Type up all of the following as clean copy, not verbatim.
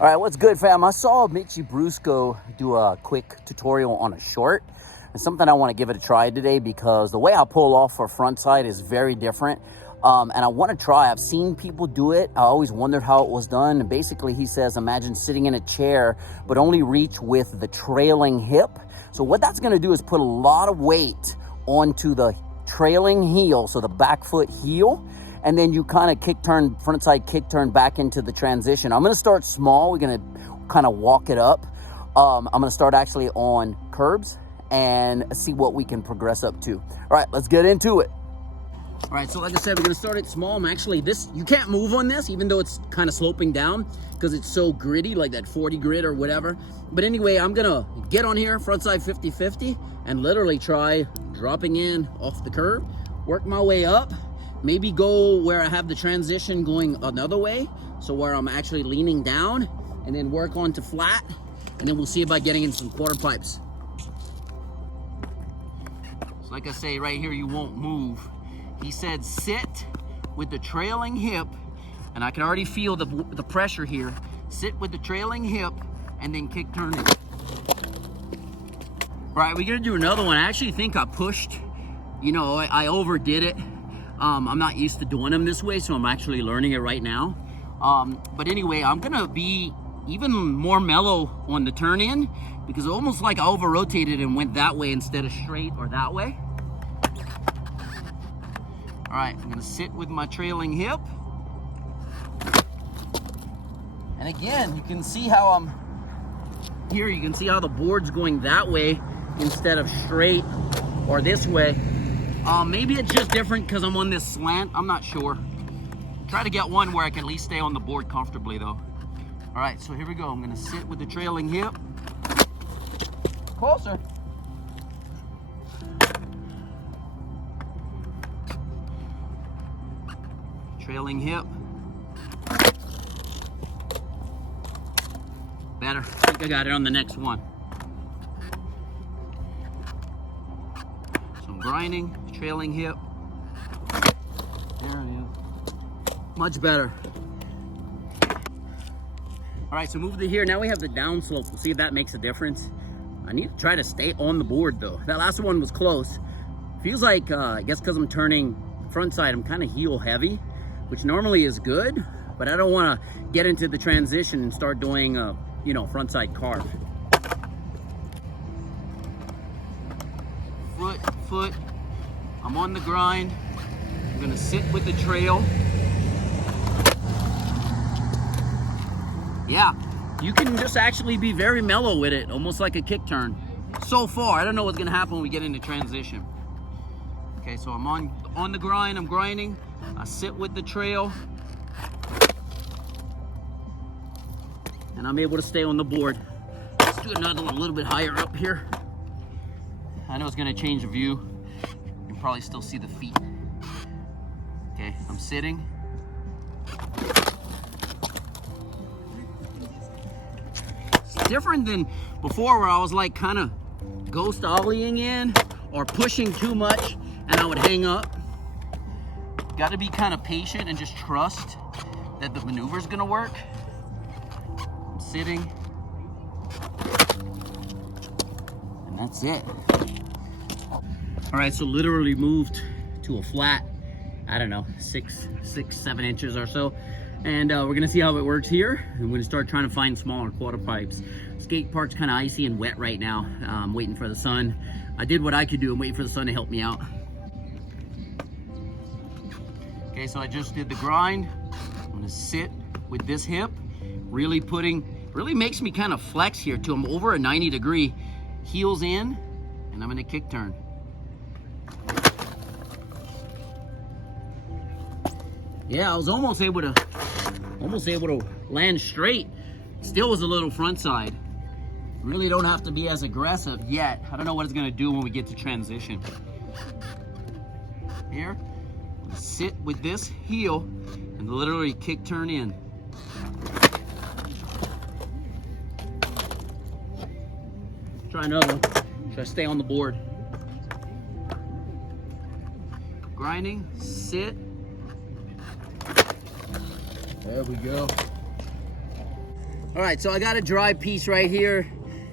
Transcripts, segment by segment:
All right, what's good, fam? I saw Mitchy Brusco do a quick tutorial on a short. It's something I want to give it a try today because the way I pull off for frontside is very different. And I want to try. I've seen people do it. I always wondered how it was done. And basically, he says, imagine sitting in a chair, but only reach with the trailing hip. So what that's going to do is put a lot of weight onto the trailing heel, so the back foot heel. And then you kind of frontside kick turn back into the transition. I'm gonna start small. We're gonna kind of walk it up. I'm gonna start actually on curbs and see what we can progress up to. All right, let's get into it. All right, so like I said, we're gonna start it small. I'm actually, you can't move on this, even though it's kind of sloping down because it's so gritty, like that 40 grit or whatever. But anyway, I'm gonna get on here, frontside 50-50, and literally try dropping in off the curb, work my way up, maybe go where I have the transition going another way, so where I'm actually leaning down, and then work on to flat, and then we'll see about getting in some quarter pipes. So like I say, right here, you won't move. He said sit with the trailing hip, and I can already feel the pressure here. Sit with the trailing hip, and then kick turn it. All right, we're gonna do another one. I actually think I pushed, I overdid it. I'm not used to doing them this way, so I'm actually learning it right now. But anyway, I'm gonna be even more mellow on the turn in because almost like I over rotated and went that way instead of straight or that way. All right, I'm gonna sit with my trailing hip. And again, you can see how I'm here. You can see how the board's going that way instead of straight or this way. Maybe it's just different because I'm on this slant. I'm not sure. Try to get one where I can at least stay on the board comfortably though. All right, so here we go. I'm gonna sit with the trailing hip. Closer. Trailing hip. Better. I think I got it on the next one. So I'm grinding. Trailing hip. There it is. Much better. All right, so move to here. Now we have the down slope. We'll see if that makes a difference. I need to try to stay on the board though. That last one was close. Feels like, I guess because I'm turning front side, I'm kind of heel heavy, which normally is good, but I don't want to get into the transition and start doing, front side carve. Foot. I'm on the grind. I'm gonna sit with the trail. Yeah, you can just actually be very mellow with it, almost like a kick turn. So far, I don't know what's gonna happen when we get into transition. Okay, so I'm on the grind, I'm grinding. I sit with the trail. And I'm able to stay on the board. Let's do another one a little bit higher up here. I know it's gonna change the view. You can probably still see the feet. Okay, I'm sitting. It's different than before where I was like kind of ghost ollieing in or pushing too much and I would hang up. Got to be kind of patient and just trust that the maneuver is gonna work. I'm sitting. And that's it. All right, so literally moved to a flat, I don't know, 7 inches or so. And we're gonna see how it works here. I'm gonna start trying to find smaller quarter pipes. Skate park's kind of icy and wet right now. I'm waiting for the sun. I did what I could do. I'm waiting for the sun to help me out. Okay, so I just did the grind. I'm gonna sit with this hip, really makes me kind of flex here too. I'm over a 90 degree, heels in, and I'm gonna kick turn. Yeah, I was almost able to land straight. Still was a little front side. Really don't have to be as aggressive yet. I don't know what it's gonna do when we get to transition. Here, sit with this heel and literally kick turn in. Try another one. Should I stay on the board? Grinding, sit. There we go. All right, so I got a dry piece right here.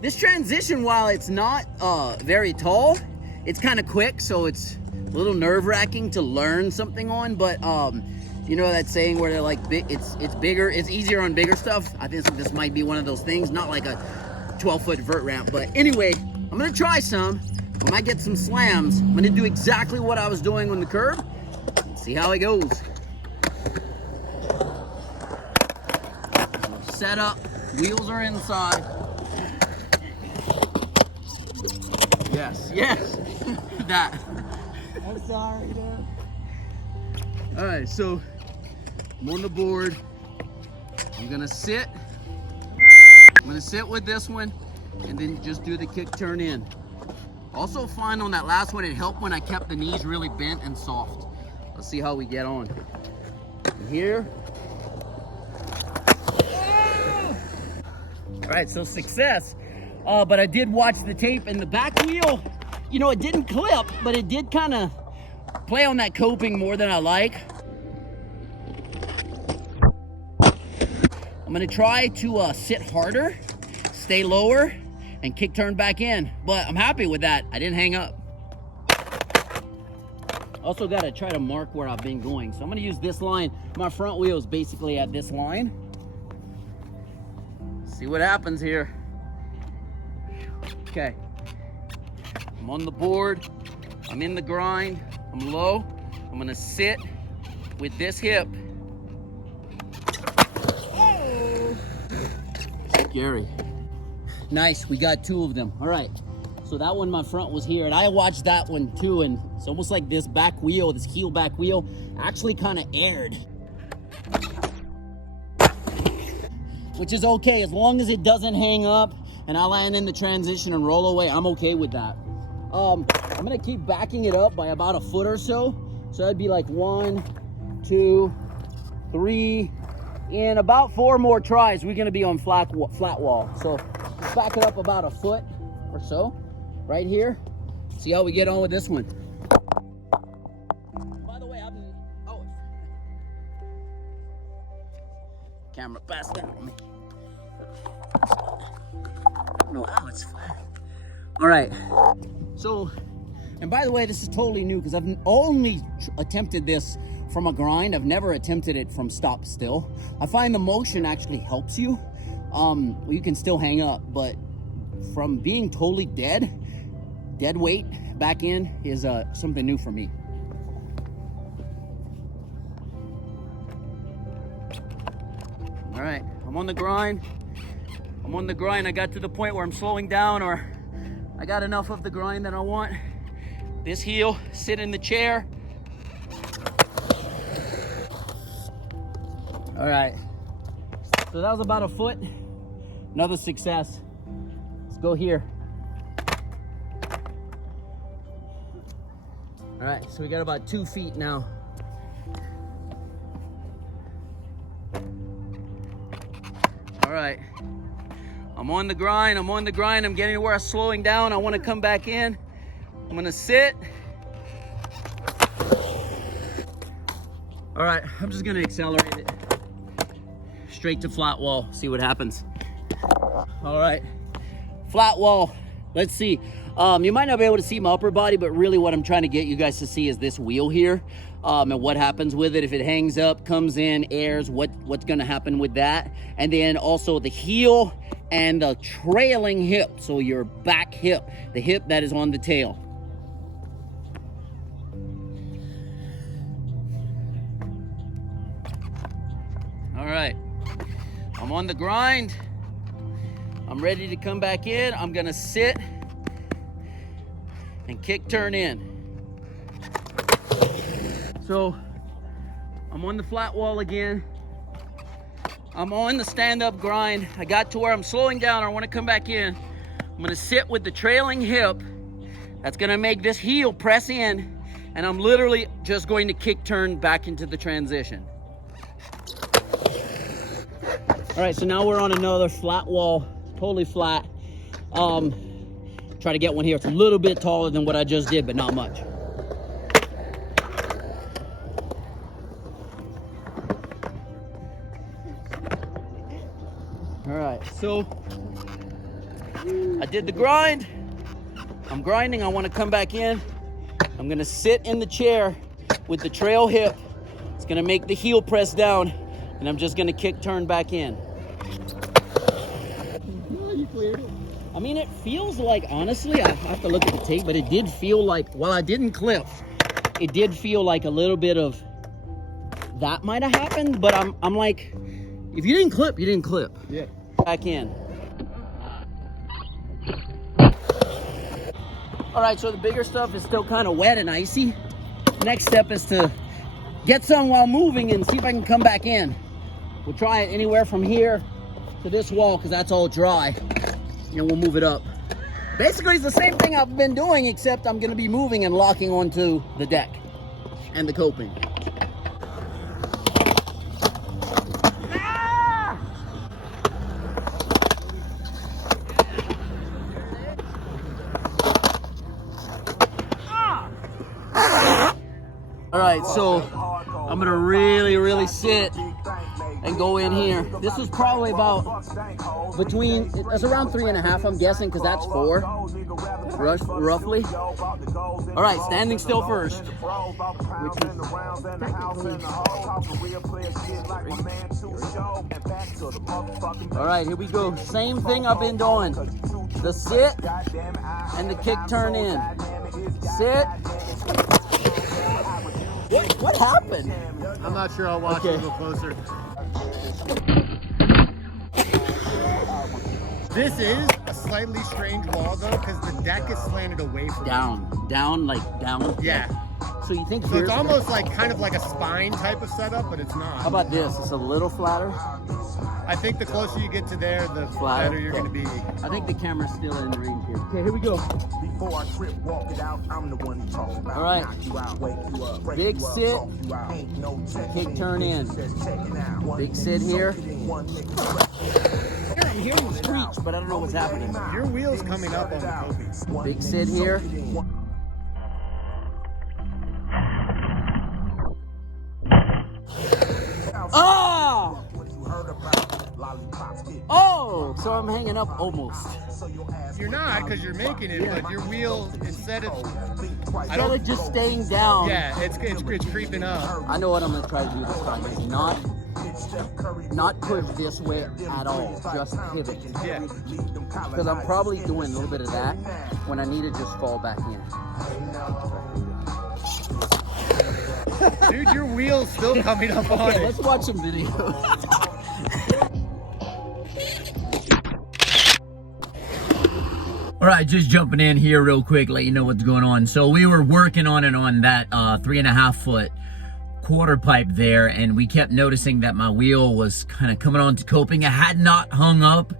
This transition, while it's not very tall, it's kind of quick, so it's a little nerve-wracking to learn something on, but you know that saying where they're like, it's bigger, it's easier on bigger stuff? I think this might be one of those things, not like a 12-foot vert ramp, but anyway, I'm gonna try some. When I get some slams, I'm gonna do exactly what I was doing on the curb. See how it goes. Set up, wheels are inside. Yes, yes, that. I'm sorry, dude. All right, so I'm on the board. I'm gonna sit. I'm gonna sit with this one and then just do the kick turn in. Also find on that last one, it helped when I kept the knees really bent and soft. Let's see how we get on. And here. All right, so success. But I did watch the tape, and the back wheel, you know, it didn't clip, but it did kind of play on that coping more than I like. I'm gonna try to sit harder, stay lower, and kick turn back in. But I'm happy with that. I didn't hang up. Also gotta try to mark where I've been going. So I'm gonna use this line. My front wheel is basically at this line. See what happens here. Okay, I'm on the board, I'm in the grind, I'm low, I'm gonna sit with this hip. Oh. Scary. Nice, we got two of them. All right, so that one, my front was here, and I watched that one too, and it's almost like this back wheel, this heel back wheel, actually kind of aired. Which is okay, as long as it doesn't hang up, and I land in the transition and roll away, I'm okay with that. I'm gonna keep backing it up by about a foot or so. So that'd be like 1, 2, 3. In about 4 more tries, we're gonna be on flat wall. So let's back it up about a foot or so, right here. See how we get on with this one. By the way, camera passed down on me. No, it's flat. All right, so, and by the way, this is totally new because I've only attempted this from a grind. I've never attempted it from stop still. I find the motion actually helps you. You can still hang up, but from being totally dead weight back in is something new for me. All right, I'm on the grind. I got to the point where I'm slowing down, or I got enough of the grind that I want. This heel, sit in the chair. All right, so that was about a foot. Another success. Let's go here. All right, so we got about 2 feet now. All right. I'm on the grind, I'm getting to where I'm slowing down. I want to come back in. I'm gonna sit. All right, I'm just gonna accelerate it. Straight to flat wall, see what happens. All right, flat wall, let's see. You might not be able to see my upper body, but really what I'm trying to get you guys to see is this wheel here, and what happens with it. If it hangs up, comes in, airs, what's gonna happen with that. And then also the heel and the trailing hip, so your back hip, the hip that is on the tail. All right, I'm on the grind. I'm ready to come back in. I'm gonna sit and kick turn in. So I'm on the flat wall again. I'm on the stand-up grind. I got to where I'm slowing down. I want to come back in. I'm gonna sit with the trailing hip. That's gonna make this heel press in, and I'm literally just going to kick turn back into the transition. All right, so now we're on another flat wall, totally flat. Try to get one here. It's a little bit taller than what I just did, but not much. All All right, so I did the grind. I'm grinding. I want to come back in. I'm going to sit in the chair with the trail hip. It's going to make the heel press down, and I'm just going to kick turn back in. You cleared it. I mean, it feels like, honestly, I have to look at the tape, but it did feel like, while I didn't clip, it did feel like a little bit of that might have happened, but I'm like, if you didn't clip, you didn't clip. Yeah. Back in. All right, so the bigger stuff is still kind of wet and icy. Next step is to get some while moving and see if I can come back in. We'll try it anywhere from here to this wall because that's all dry. And we'll move it up. Basically, it's the same thing I've been doing, except I'm going to be moving and locking onto the deck and the coping. All right, so I'm gonna really sit and go in here. This is probably about between, it's around 3.5, I'm guessing, because that's 4, roughly. All right, standing still first. All right, here we go. Same thing I've been doing. The sit and the kick turn in. Sit. What happened? I'm not sure. I'll watch it a little closer. This is a slightly strange wall though, because the deck is slanted away from down. Yeah. So you think So it's almost like kind of like a spine type of setup, but it's not. How about this? It's a little flatter. I think the closer you get to there, the Flatter. better you're going to be. I think the camera's still in range here. Okay, here we go. Before I trip, walk it out. I'm the one who talks about. All right. Knock you out, wake you up, break Big you up, sit. talk you out. Ain't no check, Kick turn in. checking out. One Big nigga sit here. soak it in, one nigga I'm hearing the screech, but I don't know what's happening. Your wheel's coming up on the coping. Big sit here. Ah! Oh, so I'm hanging up almost. You're not, because you're making it, but your wheel, instead of, Instead of just staying down. yeah, it's creeping up. I know what I'm gonna try to do this time is not push this way at all, just pivot. Yeah. Because I'm probably doing a little bit of that when I need to just fall back in. Dude, your wheel's still coming up on Okay, it. let's watch some videos. All right, just jumping in here real quick, let you know what's going on. So we were working on it on that 3.5 foot quarter pipe there, and we kept noticing that my wheel was kind of coming onto coping. It had not hung up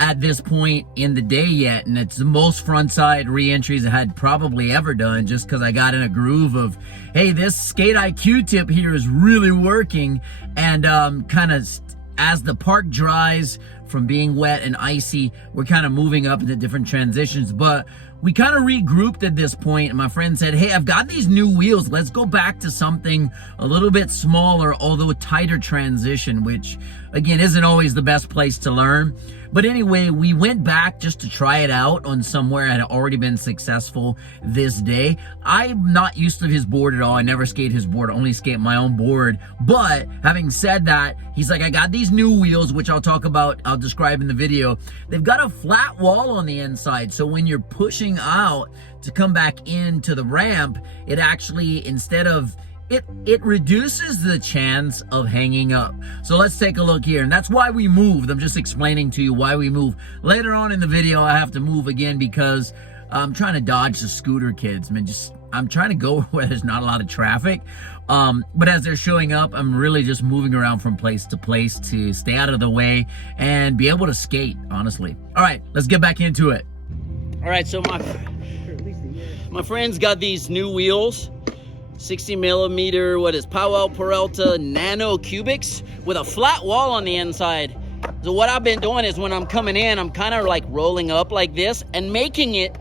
at this point in the day yet, and it's the most frontside re-entries I had probably ever done, just because I got in a groove of, hey, this Skate IQ tip here is really working. And kind of as the park dries from being wet and icy, we're kind of moving up into different transitions. But we kind of regrouped at this point, and my friend said, hey, I've got these new wheels. Let's go back to something a little bit smaller, although tighter transition, which, again, isn't always the best place to learn. But anyway, we went back just to try it out on somewhere I had already been successful this day. I'm not used to his board at all. I never skate his board, only skate my own board. But having said that, he's like, I got these new wheels, which I'll talk about, I'll describe in the video. They've got a flat wall on the inside, so when you're pushing out to come back into the ramp, it actually, instead of, it reduces the chance of hanging up. So let's take a look here, and that's why we moved. I'm just explaining to you why we move. Later on in the video, I have to move again because I'm trying to dodge the scooter kids. I'm trying to go where there's not a lot of traffic. But as they're showing up, I'm really just moving around from place to place to stay out of the way and be able to skate, honestly. All right, let's get back into it. All right, so my friend's got these new wheels. 60 millimeter, Powell Peralta nano-cubics with a flat wall on the inside. So what I've been doing is when I'm coming in, I'm kind of like rolling up like this and making it,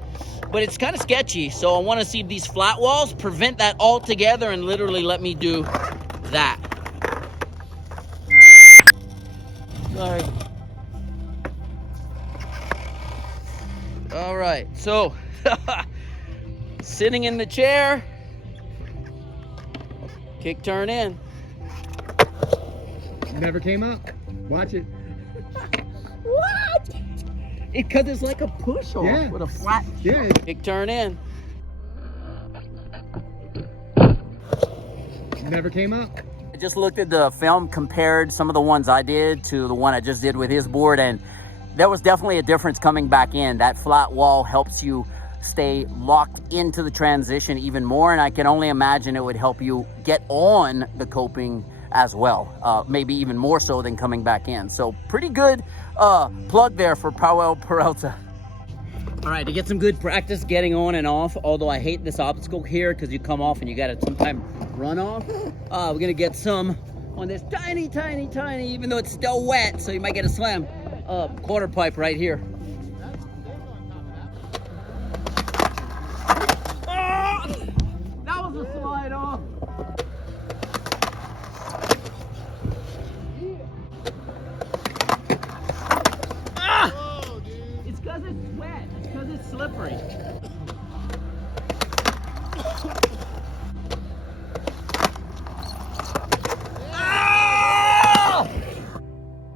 but it's kind of sketchy. So I want to see if these flat walls prevent that altogether and literally let me do that. Sorry. right, so sitting in the chair, kick turn in. Never came up. Watch it. What? Because it's like a push off with a flat kick turn in. Never came up. I just looked at the film, compared some of the ones I did to the one I just did with his board, and there was definitely a difference coming back in. That flat wall helps you stay locked into the transition even more, and I can only imagine it would help you get on the coping as well, maybe even more so than coming back in. So pretty good plug there for Powell Peralta. All right, to get some good practice getting on and off, although I hate this obstacle here because you come off and you got to sometimes run off, we're gonna get some on this tiny, even though it's still wet, so you might get a slam, quarter pipe right here. That was a slide off. It's because it's wet. It's because it's slippery.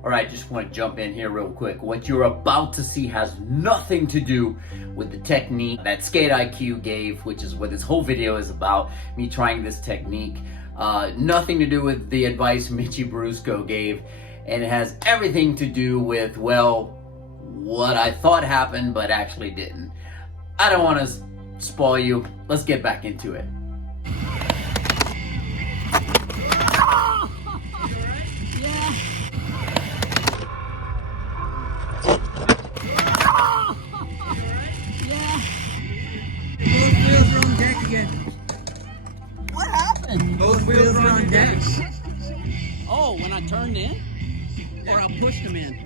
All right, just want to jump in here real quick. What you're about to see has nothing to do with the technique that Skate IQ gave, which is what this whole video is about, me trying this technique. Nothing to do with the advice Mitchy Brusco gave, and it has everything to do with, well, what I thought happened but actually didn't. I don't want to spoil you. Let's get back into it. What happened? Both wheels were on deck. Oh, when I turned in? Or I pushed them in?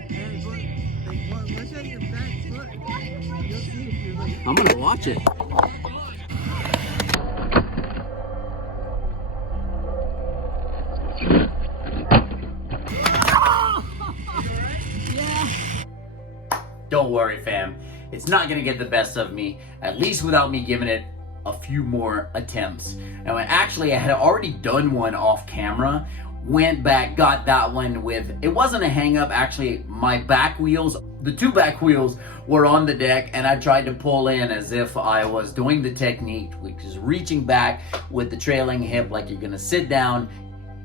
I'm gonna watch it. Don't worry, fam. It's not gonna get the best of me, at least without me giving it a few more attempts. Now, actually, I had already done one off camera, went back, got that one with, it wasn't a hang up, actually, my back wheels, the two back wheels were on the deck, and I tried to pull in as if I was doing the technique, which is reaching back with the trailing hip like you're gonna sit down,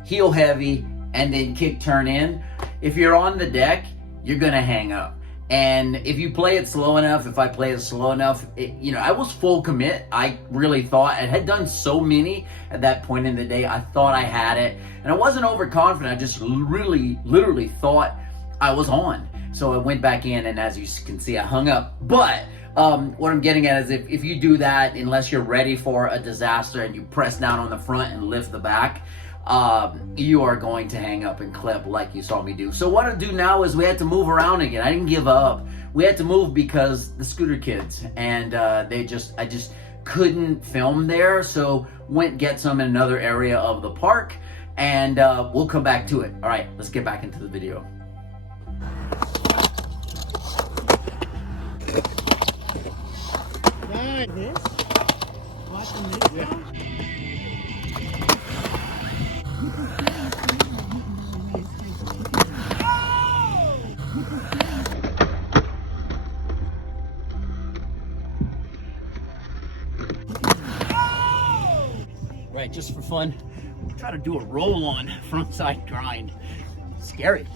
heel heavy, and then kick turn in. If you're on the deck, you're gonna hang up. And if you play it slow enough, if I play it slow enough, I was full commit. I really thought, I had done so many at that point in the day, I thought I had it. And I wasn't overconfident, I just really, literally thought I was on. So I went back in, and as you can see, I hung up. But what I'm getting at is if you do that, unless you're ready for a disaster and you press down on the front and lift the back, you are going to hang up and clip like you saw me do. So what I do now is we had to move around again. I didn't give up. We had to move because the scooter kids, and I just couldn't film there. So went get some in another area of the park, and we'll come back to it. All right, let's get back into the video. This? Watching this Yeah. Right, just for fun, we'll try to do a roll on frontside grind. Scary.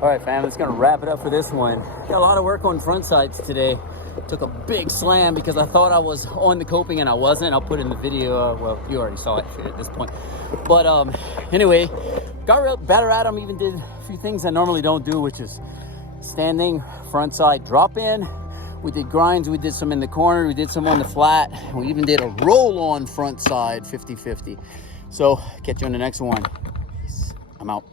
All right, fam, it's gonna wrap it up for this one. Got a lot of work on front sides today. Took a big slam because I thought I was on the coping and I wasn't. I'll put in the video, well, you already saw it at this point. But anyway, got better at them, even did a few things I normally don't do, which is standing, front side drop in. We did grinds, we did some in the corner, we did some on the flat. We even did a roll on front side 50-50. So catch you on the next one. Peace. I'm out.